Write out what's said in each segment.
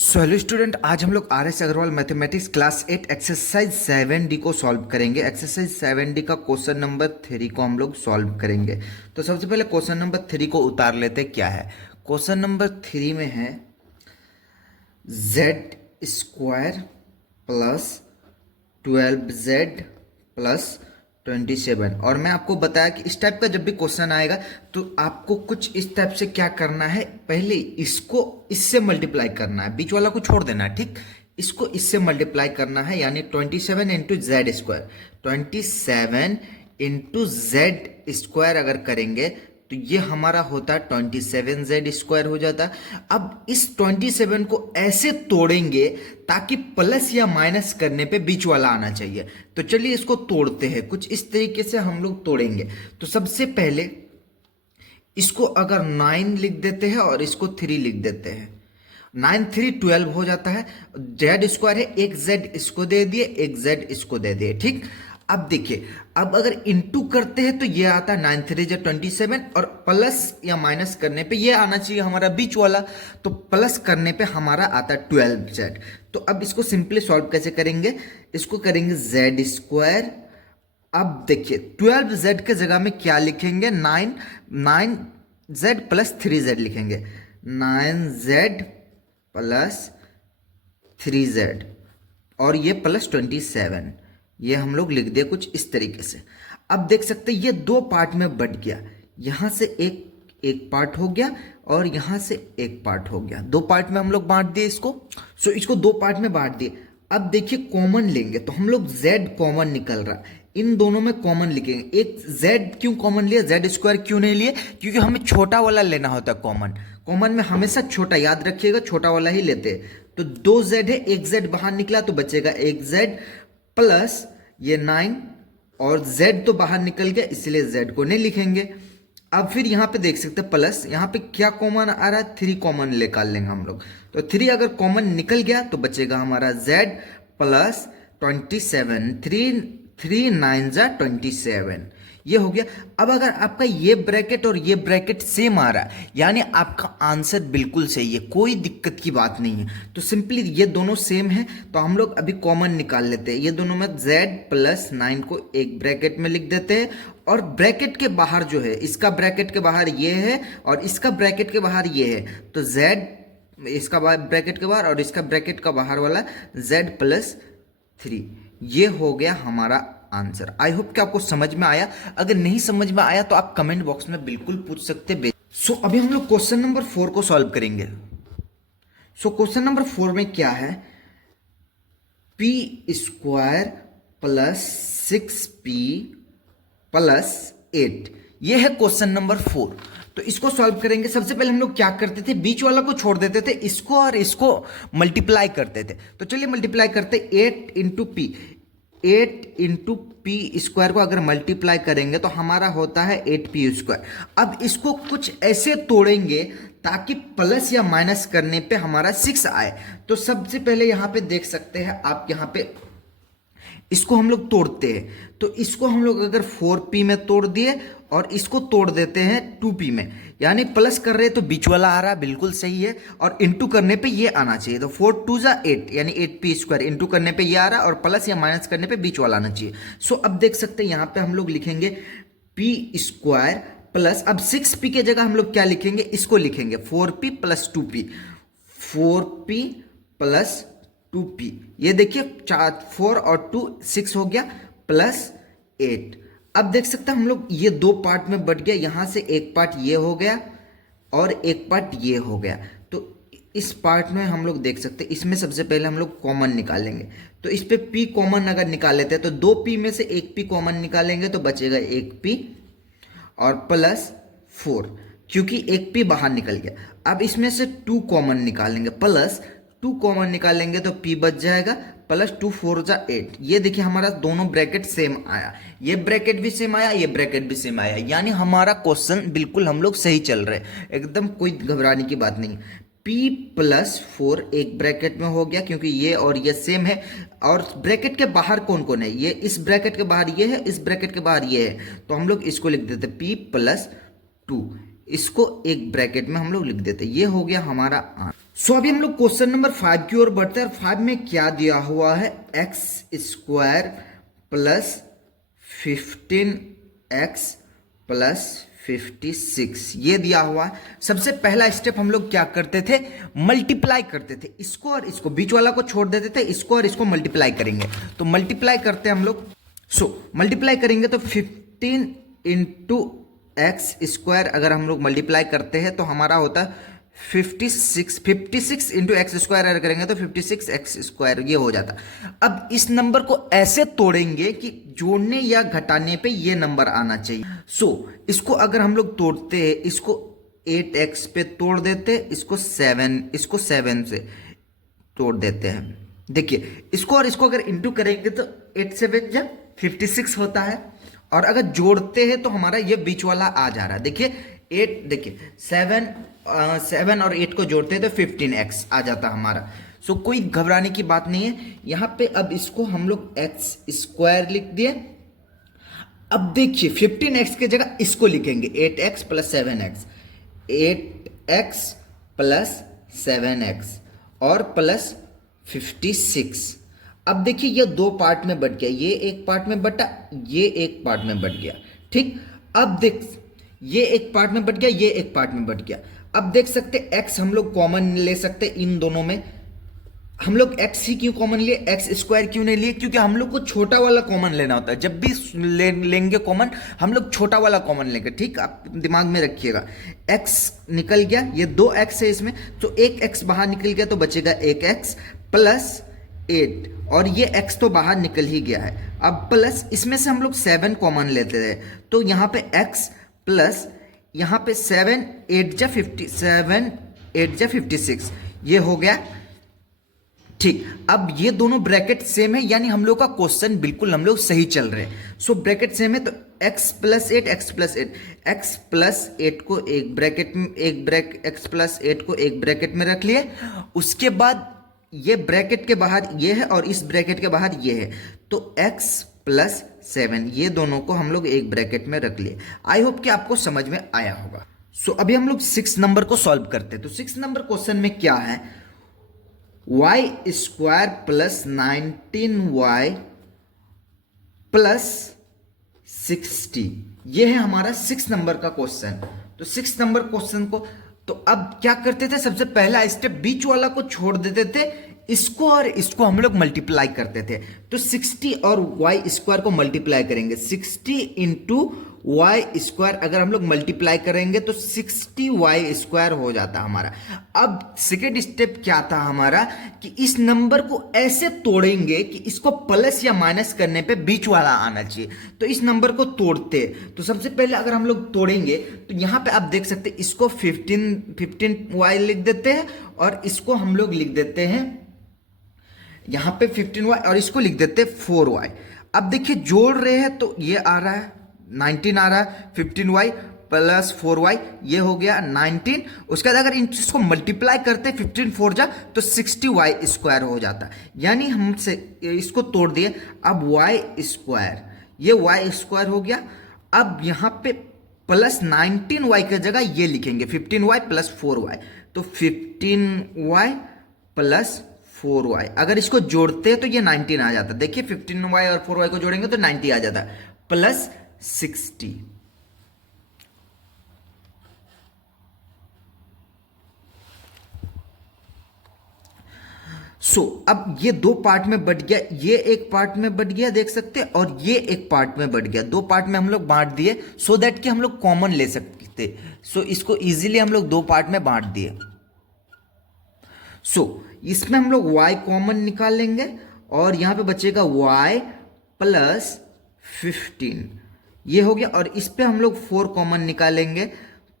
Hello student, आज हम लोग R S Agarwal mathematics class 8 exercise 7D को सॉल्व करेंगे। एक्सरसाइज 7D का क्वेश्चन नंबर 3 को हम लोग सॉल्व करेंगे। तो सबसे पहले क्वेश्चन नंबर 3 को उतार लेते क्या है। क्वेश्चन नंबर 3 में है Z square plus 12Z plus 27। और मैं आपको बताया कि इस टाइप का जब भी क्वेश्चन आएगा तो आपको कुछ इस टाइप से क्या करना है, पहले इसको इससे मल्टीप्लाई करना है, बीच वाला को छोड़ देना है। ठीक, इसको इससे मल्टीप्लाई करना है, यानी 27 into Z square. 27 into Z square अगर करेंगे तो ये हमारा होता है 27Z स्क्वायर हो जाता है। अब इस 27 को ऐसे तोड़ेंगे ताकि प्लस या माइनस करने पे बीच वाला आना चाहिए। तो चलिए इसको तोड़ते हैं, कुछ इस तरीके से हम लोग तोड़ेंगे। तो सबसे पहले इसको अगर 9 लिख देते हैं और इसको 3 लिख देते हैं, 9 3 12 हो जाता है। जेड स्क्वायर है, एक जेड इसको दे दिए, एक जेड इसको दे दिए। ठीक, अब देखिए, अब अगर इंटू करते हैं तो ये आता है 9 3 27, और प्लस या माइनस करने पे ये आना चाहिए हमारा बीच वाला। तो प्लस करने पे हमारा आता है 12Z। तो अब इसको सिंपली सॉल्व कैसे करेंगे, इसको करेंगे जेड स्क्वायर। अब देखिए 12Z के जगह में क्या लिखेंगे, 9Z प्लस 3Z लिखेंगे। 9Z प्लस 3Z और ये प्लस 27, ये हम लोग लिख दिए कुछ इस तरीके से। अब देख सकते हैं ये दो पार्ट में बट गया, यहां से एक पार्ट हो गया और यहां से एक पार्ट हो गया। दो पार्ट में हम लोग बांट दिए इसको। इसको दो पार्ट में बांट दिए। अब देखिए कॉमन लेंगे तो हम लोग z कॉमन निकल रहा, इन दोनों में कॉमन लिखेंगे। एक z क्यों कॉमन लिया, जेड स्क्वायर क्यों नहीं लिए, क्योंकि हमें छोटा वाला लेना होता है कॉमन। कॉमन में हमेशा छोटा, याद रखिएगा, छोटा वाला ही लेते हैं। तो 2Z है, एक z बाहर निकला तो बचेगा एक z प्लस ये 9, और z तो बाहर निकल गया इसलिए z को नहीं लिखेंगे। अब फिर यहाँ पे देख सकते हैं प्लस, यहाँ पे क्या कॉमन आ रहा है, 3 कॉमन निकाल लेंगे हम लोग। तो 3 अगर कॉमन निकल गया तो बचेगा हमारा z प्लस 27। 3 9 27, ये हो गया। अब अगर आपका ये ब्रैकेट और ये ब्रैकेट सेम आ रहा है, यानी आपका आंसर बिल्कुल सही है, कोई दिक्कत की बात नहीं है। तो सिंपली ये दोनों सेम है तो हम लोग अभी कॉमन निकाल लेते हैं। ये दोनों में z प्लस 9 को एक ब्रैकेट में लिख देते हैं, और ब्रैकेट के बाहर जो है, इसका ब्रैकेट के बाहर ये है और इसका ब्रैकेट के बाहर ये है। तो z इसका ब्रैकेट के बाहर और इसका ब्रैकेट का बाहर वाला z प्लस 3, ये हो गया हमारा आंसर। आई होप कि आपको समझ में आया। अगर नहीं समझ में आया तो आप कमेंट बॉक्स में बिल्कुल पूछ सकते हैं। अभी हम लोग क्वेश्चन नंबर 4 को सॉल्व करेंगे। क्वेश्चन नंबर 4 में क्या है, p square plus 6p plus 8, ये है क्वेश्चन नंबर 4। तो इसको सॉल्व करेंगे। सबसे पहले हम लोग क्या करते थे, बीच वाला को छोड़ देते थे, इसको और इसको मल्टीप्लाई करते थे। तो चलिए मल्टीप्लाई करते, 8 into P, 8 into P square को अगर मल्टीप्लाई करेंगे तो हमारा होता है 8p स्क्वायर। अब इसको कुछ ऐसे तोड़ेंगे ताकि प्लस या माइनस करने पे हमारा 6 आए। तो सबसे पहले यहां पे देख सकते हैं आप, यहां पे इसको हम लोग तोड़ते हैं। तो इसको हम लोग अगर 4p में तोड़ दिए और इसको तोड़ देते हैं 2p में, यानी प्लस कर रहे हैं तो बीच वाला आ रहा है, बिल्कुल सही है, और इंटू करने पे ये आना चाहिए। तो 4 2 8 यानी 8p स्क्वायर, इंटू करने पे ये आ रहा है और प्लस या माइनस करने पे बीच वाला आना चाहिए। अब देख सकते हैं यहाँ पे हम लोग लिखेंगे p स्क्वायर प्लस, अब 6p के जगह हम लोग क्या लिखेंगे, इसको लिखेंगे 4p plus 2p, 4p plus 2p। ये देखिए 4 और 2 6 हो गया प्लस 8। अब देख सकते हैं हम लोग ये दो पार्ट में बट गया, यहां से एक पार्ट ये हो गया और एक पार्ट ये हो गया। तो इस पार्ट में हम लोग देख सकते हैं, इसमें सबसे पहले हम लोग कॉमन निकालेंगे। तो इस पे p कॉमन अगर निकाल लेते हैं तो 2p में से 1p कॉमन निकालेंगे तो बचेगा 1p और प्लस 4, क्योंकि 1p बाहर निकल गया। अब इसमें से 2 कॉमन निकालेंगे, प्लस 2 कॉमन निकालेंगे तो p बच जाएगा, प्लस 2 4 8। ये देखिए हमारा दोनों ब्रैकेट सेम आया, ये ब्रैकेट भी सेम आया, ये ब्रैकेट भी सेम आया, यानी हमारा क्वेश्चन बिल्कुल हम लोग सही चल रहे हैं, एकदम कोई घबराने की बात नहीं। p प्लस 4 एक ब्रैकेट में हो गया क्योंकि ये और ये सेम है, और ब्रैकेट के बाहर कौन कौन है, ये इस ब्रैकेट के बाहर ये है, इस ब्रैकेट के बाहर ये है, तो हम लोग इसको लिख देते p प्लस 2, इसको एक ब्रैकेट में हम लोग लिख देते। ये हो गया हमारा आंसर। सो अभी हम लोग क्वेश्चन नंबर 5 की ओर बढ़ते हैं और 5 में क्या दिया हुआ है, x square plus 15x plus 56 ये दिया हुआ है। सबसे पहला स्टेप हम लोग क्या करते थे, मल्टीप्लाई करते थे, इसको और इसको, बीच वाला को छोड़ देते थे, इसको और इसको मल्टीप्लाई करेंगे। तो मल्टीप्लाई करते हैं हम लोग। सो मल्टीप्लाई करेंगे तो 15 इंटू एक्स स्क्वायर अगर हम लोग मल्टीप्लाई करते हैं तो हमारा होता है 56 इंटू एक्स स्क्वायर अगर करेंगे तो 56 एक्स स्क्वायर ये हो जाता। अब इस नंबर को ऐसे तोड़ेंगे कि जोड़ने या घटाने पे ये नंबर आना चाहिए। सो इसको अगर हम लोग तोड़ते हैं, इसको 8x पे तोड़ देते, इसको 7 से तोड़ देते हैं। देखिए इसको और इसको अगर इंटू करेंगे तो 8 7 जा 56 होता है, और अगर जोड़ते हैं तो हमारा ये बीच वाला आ जा रहा है। देखिए 8, देखिए 7 और 8 को जोड़ते हैं तो 15x आ जाता हमारा। सो कोई घबराने की बात नहीं है यहाँ पे। अब इसको हम लोग एक्स स्क्वायर लिख दिए। अब देखिए 15x के जगह इसको लिखेंगे 8x plus 7x, 8x plus 7x और प्लस 56। अब देखिए ये दो पार्ट में बट गया, ये एक पार्ट में बटा, ये एक पार्ट में बट गया। ठीक, अब देख ये एक पार्ट में बट गया, ये एक पार्ट में बट गया। अब देख सकते x हम लोग कॉमन ले सकते इन दोनों में। हम लोग x ही क्यों कॉमन लिए, एक्स स्क्वायर क्यों नहीं लिए, क्योंकि हम लोग को छोटा वाला कॉमन लेना होता है। जब भी लेंगे कॉमन हम लोग छोटा वाला कॉमन लेंगे। ठीक, आप दिमाग में रखिएगा। x निकल गया, ये 2x है इसमें, तो एक x बाहर निकल गया तो बचेगा एक x प्लस 8, और ये x तो बाहर निकल ही गया है। अब प्लस इसमें से हम लोग 7 कॉमन लेते थे, तो यहाँ पे x प्लस यहाँ पे 7 8 जा 56 ये हो गया। ठीक, अब ये दोनों ब्रैकेट सेम है, यानी हम लोग का क्वेश्चन बिल्कुल हम लोग सही चल रहे हैं। सो ब्रैकेट सेम है तो x प्लस 8 x प्लस 8 को एक ब्रैकेट में, x प्लस 8 को एक ब्रैकेट में रख लिए। उसके बाद ये ब्रैकेट के बाहर ये है और इस ब्रैकेट के बाहर ये है, तो x प्लस 7 ये दोनों को हम लोग एक ब्रैकेट में रख लिए। आई होप कि आपको समझ में आया होगा। सो अभी हम लोग 6 नंबर को सॉल्व करते हैं। तो 6 नंबर क्वेश्चन में क्या है, Y square plus 19y plus 60 ये है हमारा 6 नंबर का क्वेश्चन। तो 6 नंबर क्वेश्चन को तो अब क्या करते थे, सबसे पहला स्टेप बीच वाला को छोड़ देते थे, इसको और इसको हम लोग मल्टीप्लाई करते थे। तो 60 और y स्क्वायर को मल्टीप्लाई करेंगे, 60 इंटू वाई स्क्वायर अगर हम लोग मल्टीप्लाई करेंगे तो 60y स्क्वायर हो जाता हमारा। अब सेकेंड स्टेप क्या था हमारा कि इस नंबर को ऐसे तोड़ेंगे कि इसको प्लस या माइनस करने पे बीच वाला आना चाहिए। तो इस नंबर को तोड़ते, तो सबसे पहले अगर हम लोग तोड़ेंगे तो यहां पे आप देख सकते हैं, इसको 15y लिख देते हैं और इसको हम लोग लिख देते हैं यहां पे 15y और इसको लिख देते हैं 4y। अब देखिए जोड़ रहे हैं तो ये आ रहा है 19 आ रहा है, 15y प्लस 4y ये हो गया 19। उसके बाद अगर इसको मल्टीप्लाई करते 15 4 जा तो 60y स्क्वायर हो जाता है, यानी हमसे इसको तोड़ दिए। अब y स्क्वायर, ये y स्क्वायर हो गया। अब यहाँ पे प्लस 19y की जगह ये लिखेंगे 15y प्लस 4y, तो 15y प्लस 4y अगर इसको जोड़ते हैं तो ये 19 आ जाता है। देखिए 15y और 4y को जोड़ेंगे तो 90 आ जाता है, प्लस 60। सो अब ये दो पार्ट में बट गया, ये एक पार्ट में बट गया देख सकते हैं, और ये एक पार्ट में बट गया। दो पार्ट में हम लोग बांट दिए सो दैट कि हम लोग कॉमन ले सकते। सो इसको इजीली हम लोग दो पार्ट में बांट दिए। सो इसमें हम लोग y कॉमन निकाल लेंगे और यहां पे बचेगा y प्लस 15 ये हो गया, और इस पे हम लोग 4 कॉमन निकालेंगे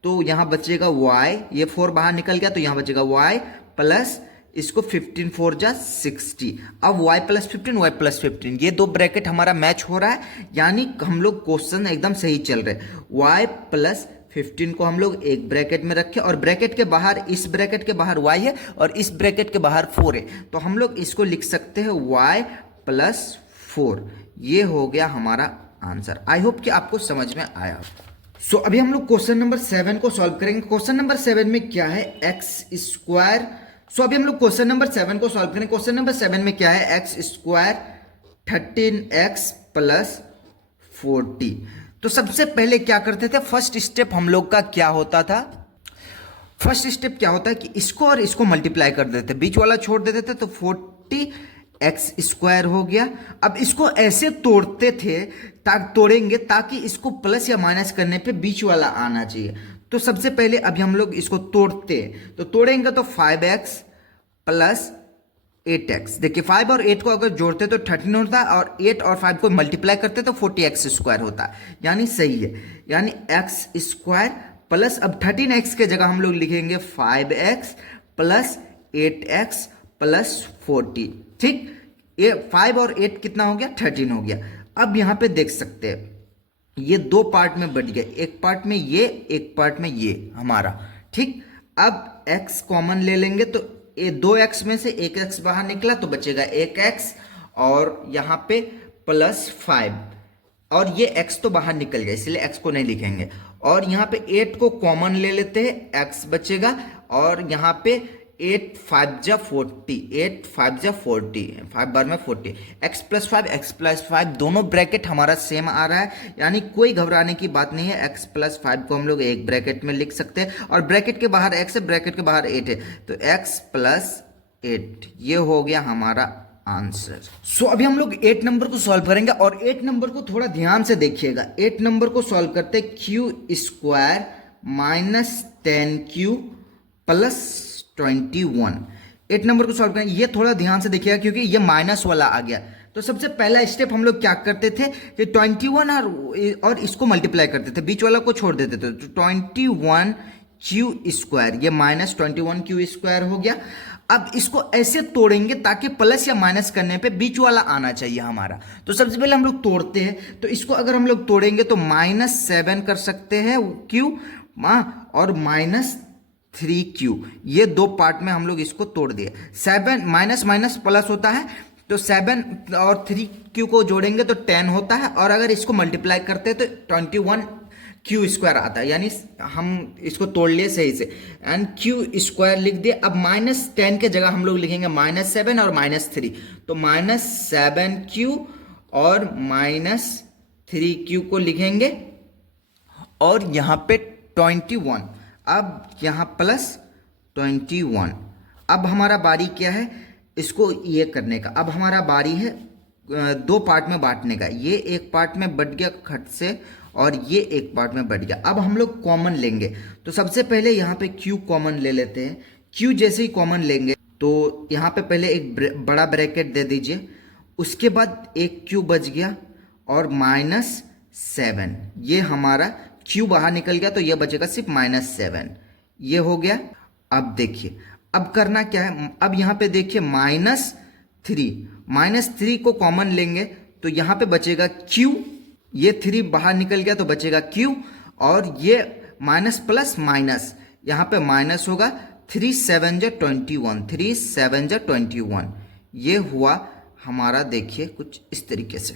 तो यहां बचेगा y, ये 4 बाहर निकल गया तो यहां बचेगा y प्लस इसको 15 4 जा 60। अब y प्लस 15 y प्लस 15 ये दो ब्रैकेट हमारा मैच हो रहा है, यानी हम लोग क्वेश्चन एकदम सही चल रहे हैं। y प्लस 15 को हम लोग एक ब्रैकेट में रखें और ब्रैकेट के बाहर, इस ब्रैकेट के बाहर y है और इस ब्रैकेट के बाहर 4 है, तो हम लोग इसको लिख सकते हैं y प्लस 4। ये हो गया हमारा आंसर। आई होप कि आपको समझ में आया। सो अभी हम लोग क्वेश्चन नंबर 7 को सॉल्व करेंगे। क्वेश्चन नंबर 7 में क्या है, एक्स स्क्वायर सो अभी हम लोग क्वेश्चन नंबर 7 को सॉल्व करें। क्वेश्चन नंबर 7 में क्या है, एक्स स्क्वायर 13x प्लस 40। तो सबसे पहले क्या करते थे, फर्स्ट स्टेप हम लोग का क्या होता था, फर्स्ट स्टेप क्या होता है कि इसको और इसको मल्टीप्लाई कर देते, बीच वाला छोड़ देते थे, तो 40x स्क्वायर हो गया। अब इसको ऐसे तोड़ते थे तोड़ेंगे ताकि इसको प्लस या माइनस करने पे बीच वाला आना चाहिए। तो सबसे पहले अभी हम लोग इसको तोड़ते हैं, तो तोड़ेंगे तो 5x प्लस 8x। देखिए 5 और 8 को अगर जोड़ते तो 13 होता, और 8 और 5 को मल्टीप्लाई करते तो 40x स्क्वायर होता, यानी सही है। यानी x स्क्वायर प्लस, अब 13x के जगह हम लोग लिखेंगे 5x प्लस 8x प्लस 40। ठीक, ये 5 और 8 कितना हो गया, 13 हो गया। अब यहाँ पे देख सकते हैं ये दो पार्ट में बढ़ गया, एक पार्ट में ये, एक पार्ट में ये हमारा। ठीक, अब x कॉमन ले लेंगे तो ये 2x में से 1x बाहर निकला तो बचेगा 1x, और यहाँ पे प्लस 5, और ये x तो बाहर निकल गया इसलिए x को नहीं लिखेंगे, और यहाँ पे 8 को कॉमन ले लेते हैं, x बचेगा, और यहाँ पे 8 5 जा 40, 8 5 जा 40, 5 बार में 40, x प्लस 5 दोनों ब्रैकेट हमारा सेम आ रहा है, यानी कोई घबराने की बात नहीं है। x प्लस 5 को हम लोग एक ब्रैकेट में लिख सकते हैं, और ब्रैकेट के बाहर x है, ब्रैकेट के बाहर 8 है, तो x प्लस 8 ये हो गया हमारा आंसर। सो अभी हम लोग 8 नंबर को सॉल्व करेंगे, और 8 नंबर को थोड़ा ध्यान से देखिएगा। 8 नंबर को सॉल्व करते q square minus 10q plus 21। 8 number को सॉल्व करें, ये थोड़ा ध्यान से देखिएगा क्योंकि ये माइनस वाला आ गया। तो सबसे पहला स्टेप हम लोग क्या करते थे कि 21 और इसको मल्टीप्लाई करते थे, बीच वाला को छोड़ देते थे, तो 21q स्क्वायर, ये माइनस 21q स्क्वायर हो गया। अब इसको ऐसे तोड़ेंगे ताकि प्लस या माइनस करने पे बीच वाला आना चाहिए हमारा। तो सबसे पहले हम लोग तोड़ते हैं, तो इसको अगर हम लोग तोड़ेंगे तो -7 कर सकते हैं q, और -3q, ये दो पार्ट में हम लोग इसको तोड़ दिए। 7 माइनस माइनस प्लस होता है, तो 7 और 3q को जोड़ेंगे तो 10 होता है, और अगर इसको मल्टीप्लाई करते हैं तो 21q स्क्वायर आता है, यानी हम इसको तोड़ लिए सही से, एंड q स्क्वायर लिख दिए। अब -10 के जगह हम लोग लिखेंगे -7 और -3, तो -7q और -3q को लिखेंगे, और यहाँ पे 21, अब यहाँ प्लस 21। अब हमारा बारी क्या है, इसको ये करने का। अब हमारा बारी है दो पार्ट में बांटने का, ये एक पार्ट में बढ़ गया खट से, और ये एक पार्ट में बढ़ गया। अब हम लोग कॉमन लेंगे, तो सबसे पहले यहाँ पे q कॉमन ले लेते हैं। q जैसे ही कॉमन लेंगे तो यहाँ पे पहले एक बड़ा ब्रैकेट दे दीजिए, उसके बाद एक q बच गया, और -7, ये हमारा q बाहर निकल गया, तो ये बचेगा सिर्फ -7, ये हो गया। अब देखिए अब करना क्या है, अब यहाँ पे देखिए -3 को कॉमन लेंगे तो यहाँ पे बचेगा q, ये 3 बाहर निकल गया तो बचेगा q, और ये माइनस प्लस माइनस, यहाँ पे माइनस होगा, 3 7 जा 21, 3 7 जा 21, ये हुआ हमारा। देखिए कुछ इस तरीके से।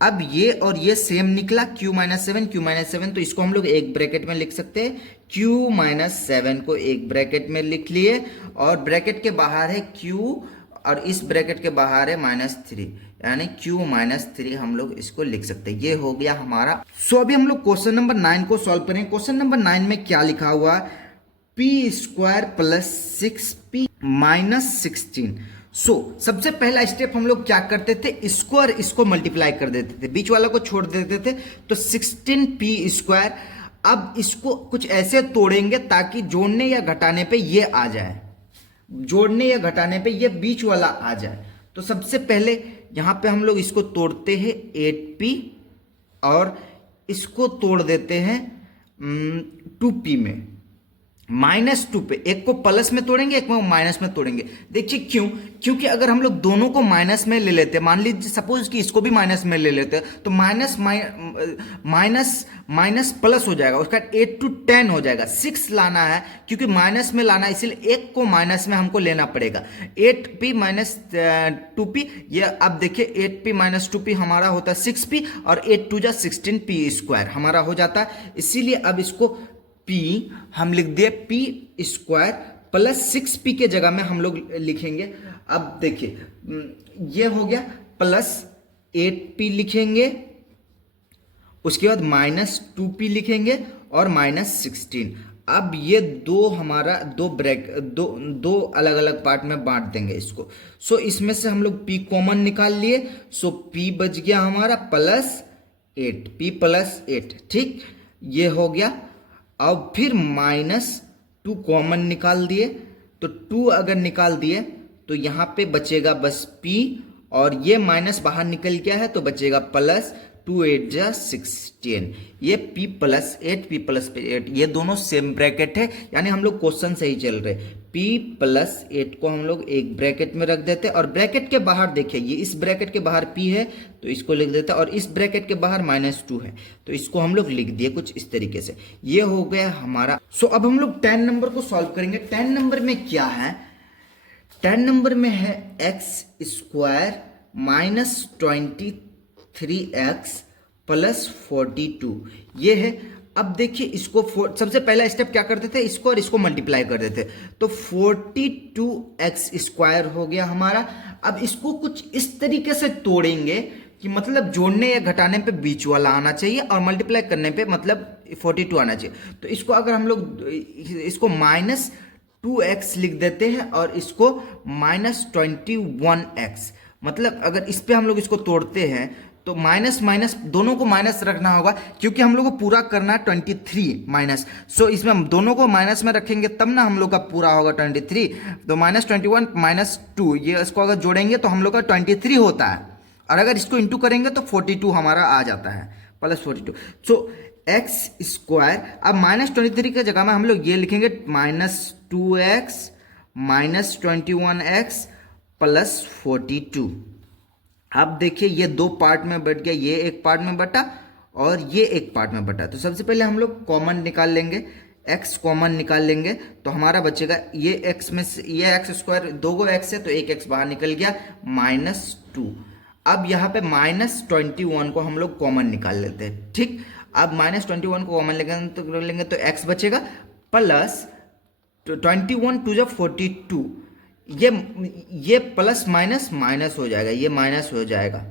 अब ये और ये सेम निकला, q - 7, तो इसको हम लोग एक ब्रैकेट में लिख सकते हैं, q - 7 को एक ब्रैकेट में लिख लिए, और ब्रैकेट के बाहर है q, और इस ब्रैकेट के बाहर है -3, यानी q - 3 हम लोग इसको लिख सकते हैं। ये हो गया हमारा। सो अभी हम लोग क्वेश्चन नंबर 9 को सॉल्व करें। क्वेश्चन नंबर 9 में क्या लिखा हुआ, p square plus 6p minus 16। सबसे पहला स्टेप हम लोग क्या करते थे, इसको और इसको मल्टीप्लाई कर देते थे, बीच वाला को छोड़ देते थे, तो 16p स्क्वायर। अब इसको कुछ ऐसे तोड़ेंगे ताकि जोड़ने या घटाने पे ये आ जाए, जोड़ने या घटाने पे ये बीच वाला आ जाए। तो सबसे पहले यहाँ पे हम लोग इसको तोड़ते हैं 8p, और इसको तोड़ देते हैं 2p में, -2 पे, एक को प्लस में तोड़ेंगे, एक को माइनस में तोड़ेंगे। देखिए क्यों, क्योंकि अगर हम लोग दोनों को माइनस में ले लेते हैं, मान लीजिए सपोज कि इसको भी माइनस में ले लेते हैं, तो माइनस प्लस हो जाएगा, उसका 8 to 10 हो जाएगा। 6 लाना है क्योंकि माइनस में लाना है, इसलिए एक को माइनस में हमको लेना पड़ेगा। 8p - 2p, ये अब देखिए 8p - 2p हमारा होता है 6p, और 8 2 जा 16p स्क्वायर हमारा हो जाता है। इसीलिए अब इसको p हम लिख दिए p स्क्वायर प्लस 6p के जगह में हम लोग लिखेंगे, अब देखिए ये हो गया, प्लस 8p लिखेंगे, उसके बाद माइनस 2p लिखेंगे और माइनस 16। अब ये दो हमारा दो अलग अलग पार्ट में बांट देंगे इसको। सो इसमें से हम लोग p कॉमन निकाल लिए, सो p बच गया हमारा +8, p +8, ठीक, ये हो गया। अब फिर -2 कॉमन निकाल दिए, तो 2 अगर निकाल दिए तो यहाँ पे बचेगा बस p, और ये माइनस बाहर निकल गया है तो बचेगा +2 8 जा 16। ये p +8 p +8 ये दोनों सेम ब्रैकेट है, यानी हम लोग क्वेश्चन से ही चल रहे। p +8 को हम लोग एक ब्रैकेट में रख देते और ब्रैकेट के बाहर देखिए, ये इस ब्रैकेट के बाहर p है तो इसको लिख देते, और इस ब्रैकेट के बाहर -2 है तो इसको हम लोग लिख दिए कुछ इस तरीके से। ये हो गया हमारा। सो अब हम लोग 10 नंबर को सॉल्व करेंगे। 10 नंबर में क्या है, 10 नंबर में है x² -23x +42, ये है। अब देखिए इसको सबसे पहला स्टेप क्या करते थे, इसको और इसको मल्टीप्लाई कर देते, तो 42x² हो गया हमारा। अब इसको कुछ इस तरीके से तोड़ेंगे कि मतलब जोड़ने या घटाने पे बीच वाला आना चाहिए और मल्टीप्लाई करने पे मतलब 42 आना चाहिए। तो इसको अगर हम लोग इसको -2x लिख देते हैं और इसको -21x, मतलब अगर इस पे हम लोग इसको तोड़ते हैं तो माइनस माइनस दोनों को माइनस रखना होगा, क्योंकि हम लोग को पूरा करना है 23 माइनस। सो इसमें हम दोनों को माइनस में रखेंगे तब ना हम लोग का पूरा होगा 23। तो -21 -2, ये इसको अगर जोड़ेंगे तो हम लोग का 23 होता है, और अगर इसको इंटू करेंगे तो 42 हमारा आ जाता है, +42। सो x², अब -23 की जगह में हम लोग ये लिखेंगे -2x -21x +42। अब देखिए ये दो पार्ट में बट गया, ये एक पार्ट में बटा और ये एक पार्ट में बटा। तो सबसे पहले हम लोग कॉमन निकाल लेंगे, x कॉमन निकाल लेंगे तो हमारा बचेगा ये x में से ये x², दो गो x है तो एक x बाहर निकल गया, -2। अब यहाँ पे -21 को हम लोग कॉमन निकाल लेते हैं, ठीक। अब -21 को कॉमन लेंगे तो x बचेगा प्लस 21 2 जा 42, ये प्लस माइनस माइनस हो जाएगा, ये माइनस हो जाएगा।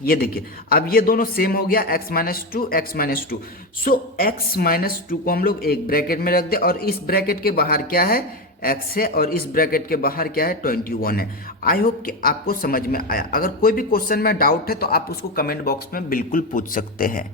ये देखिए अब ये दोनों सेम हो गया, x -2 x -2। सो x -2 को हम लोग एक ब्रैकेट में रख दे, और इस ब्रैकेट के बाहर क्या है, x है, और इस ब्रैकेट के बाहर क्या है, 21 है। आई होप कि आपको समझ में आया। अगर कोई भी क्वेश्चन में डाउट है तो आप उसको कमेंट बॉक्स में बिल्कुल पूछ सकते हैं।